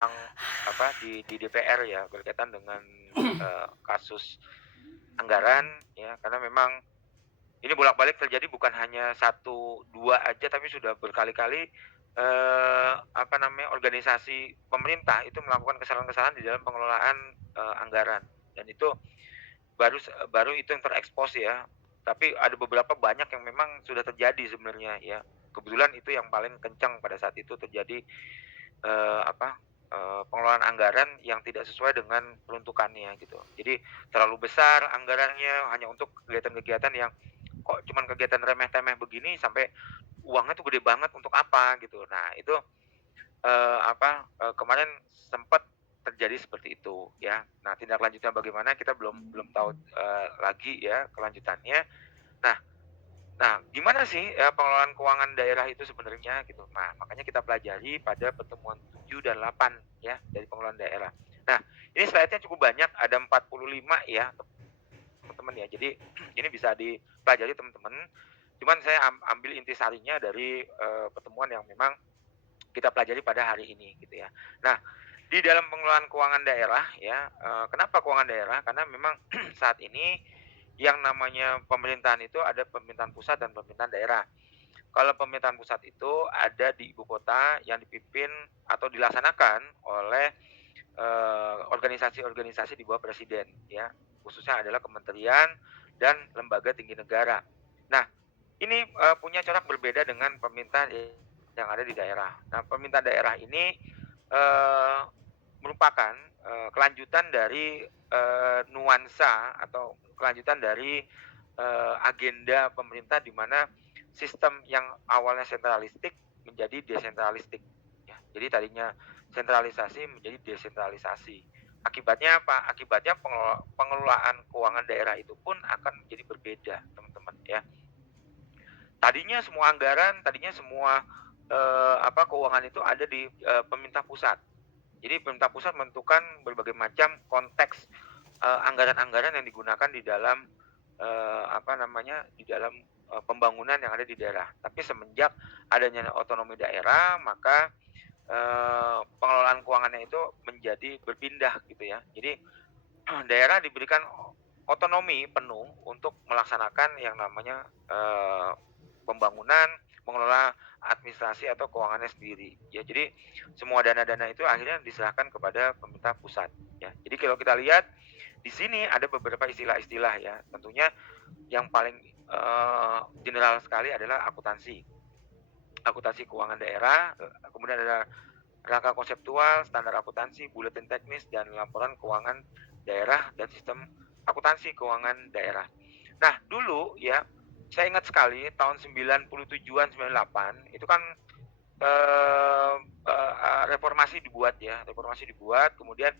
yang di DPR ya berkaitan dengan kasus anggaran ya karena memang ini bolak-balik terjadi bukan hanya satu 2 aja tapi sudah berkali-kali, organisasi pemerintah itu melakukan kesalahan-kesalahan di dalam pengelolaan, anggaran dan itu baru itu yang terekspos ya. Tapi ada beberapa banyak yang memang sudah terjadi sebenarnya ya. Kebetulan itu yang paling kencang pada saat itu terjadi, eee, apa, pengelolaan anggaran yang tidak sesuai dengan peruntukannya gitu. Jadi terlalu besar anggarannya hanya untuk kegiatan-kegiatan yang kok cuman kegiatan remeh-temeh begini sampai uangnya tuh gede banget untuk apa gitu. Nah itu, kemarin sempat terjadi seperti itu ya. Nah tindak lanjutnya bagaimana kita belum belum tahu, lagi ya kelanjutannya. Nah nah gimana sih, pengelolaan keuangan daerah itu sebenarnya gitu. Nah makanya kita pelajari pada pertemuan 7 dan 8 ya dari pengelolaan daerah. Nah ini slide-nya cukup banyak ada 45 ya teman-teman ya. Jadi ini bisa dipelajari teman-teman. Cuman saya ambil intisarinya dari, pertemuan yang memang kita pelajari pada hari ini gitu ya. Nah, di dalam pengelolaan keuangan daerah ya, kenapa keuangan daerah? Karena memang saat ini yang namanya pemerintahan itu ada pemerintahan pusat dan pemerintahan daerah. Kalau pemerintahan pusat itu ada di ibu kota yang dipimpin atau dilaksanakan oleh, organisasi-organisasi di bawah presiden ya, khususnya adalah kementerian dan lembaga tinggi negara. Nah, ini, punya corak berbeda dengan pemerintah yang ada di daerah. Nah, pemerintah daerah ini, eee, merupakan, kelanjutan dari, nuansa atau kelanjutan dari, agenda pemerintah di mana sistem yang awalnya sentralistik menjadi desentralistik, ya. Jadi tadinya sentralisasi menjadi desentralisasi. Akibatnya apa? Akibatnya pengelolaan keuangan daerah itu pun akan menjadi berbeda, teman-teman, ya. Tadinya semua, keuangan itu ada di, pemerintah pusat. Jadi pemerintah pusat menentukan berbagai macam konteks, anggaran-anggaran yang digunakan di dalam, di dalam, pembangunan yang ada di daerah. Tapi semenjak adanya otonomi daerah, maka, pengelolaan keuangannya itu menjadi berpindah gitu ya. Jadi daerah diberikan otonomi penuh untuk melaksanakan yang namanya, pembangunan, mengelola administrasi atau keuangannya sendiri, ya. Jadi semua dana-dana itu akhirnya diserahkan kepada pemerintah pusat, ya. Jadi kalau kita lihat di sini ada beberapa istilah-istilah ya, tentunya yang paling, general sekali adalah akuntansi. Akuntansi keuangan daerah, kemudian ada rangka konseptual, standar akuntansi, buletin teknis, dan laporan keuangan daerah dan sistem akuntansi keuangan daerah. Nah, dulu ya, saya ingat sekali tahun 97-an, 98 itu kan, eee reformasi dibuat ya, reformasi dibuat, kemudian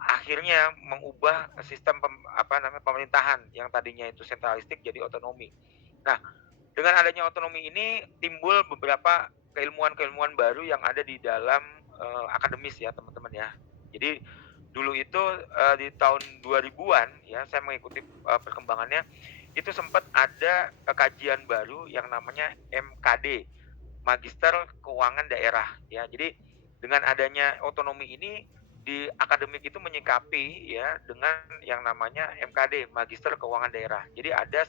akhirnya mengubah sistem pemerintahan yang tadinya itu sentralistik jadi otonomi. Nah, dengan adanya otonomi ini timbul beberapa keilmuan-keilmuan baru yang ada di dalam, akademis ya, teman-teman ya. Jadi dulu itu, di tahun 2000-an ya, saya mengikuti, perkembangannya, itu sempat ada, kajian baru yang namanya MKD, Magister Keuangan Daerah ya. Jadi dengan adanya otonomi ini di akademik itu menyikapi ya dengan yang namanya MKD, Magister Keuangan Daerah. Jadi ada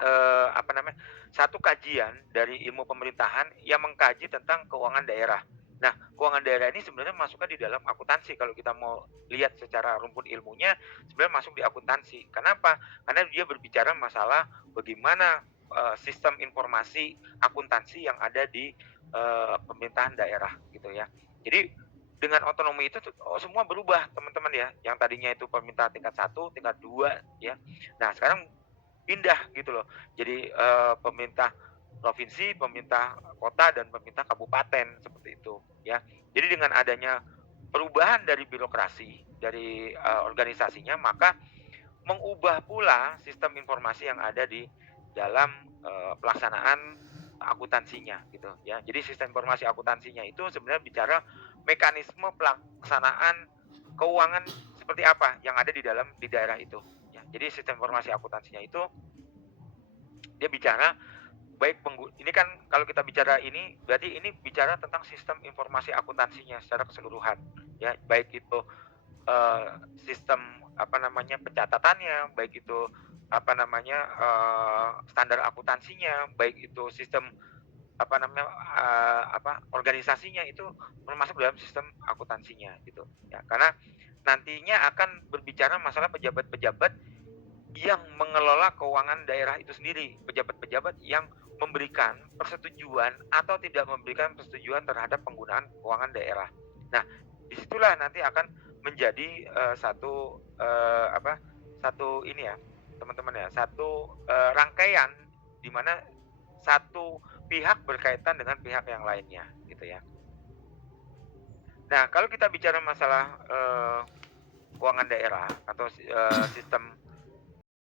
Eee, apa namanya, satu kajian dari ilmu pemerintahan yang mengkaji tentang keuangan daerah. Nah, keuangan daerah ini sebenarnya masuknya di dalam akuntansi kalau kita mau lihat secara rumpun ilmunya, sebenarnya masuk di akuntansi. Kenapa? Karena dia berbicara masalah bagaimana, sistem informasi akuntansi yang ada di, pemerintahan daerah gitu ya. Jadi dengan otonomi itu tuh, semua berubah teman-teman ya, yang tadinya itu pemerintah tingkat satu, tingkat 2 ya. Nah sekarang pindah gitu loh. Jadi, pemerintah provinsi, pemerintah kota, dan pemerintah kabupaten, seperti itu, ya. Jadi dengan adanya perubahan dari birokrasi, dari, organisasinya, maka mengubah pula sistem informasi yang ada di dalam, pelaksanaan akuntansinya, gitu, ya. Jadi sistem informasi akuntansinya itu sebenarnya bicara mekanisme pelaksanaan keuangan seperti apa yang ada di daerah itu, ya. Jadi sistem informasi akuntansinya itu dia bicara ini kan kalau kita bicara ini, berarti ini bicara tentang sistem informasi akuntansinya secara keseluruhan, ya. Baik itu, sistem, apa namanya, pencatatannya, baik itu, apa namanya, standar akuntansinya, baik itu sistem, apa namanya, organisasinya, itu termasuk dalam sistem akuntansinya, gitu, ya. Karena nantinya akan berbicara masalah pejabat-pejabat yang mengelola keuangan daerah itu sendiri, pejabat-pejabat yang memberikan persetujuan atau tidak memberikan persetujuan terhadap penggunaan keuangan daerah. Nah, disitulah nanti akan menjadi, satu ini ya, teman-teman ya, satu, rangkaian di mana satu pihak berkaitan dengan pihak yang lainnya, gitu ya. Nah, kalau kita bicara masalah, keuangan daerah atau sistem